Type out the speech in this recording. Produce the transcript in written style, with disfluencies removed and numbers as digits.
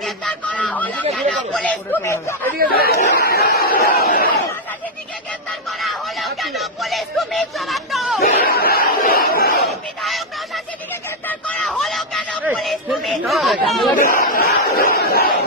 গ্রেফতার করা হলো কেন? পুলিশ তুমি গ্রেফতার করা হলো কেন? পুলিশ তুমি জবাব দাও। বিধায়ক নওশাদ সিদ্দিকীকে গ্রেফতার করা হলো কেন? পুলিশ তুমি জবাব দাও।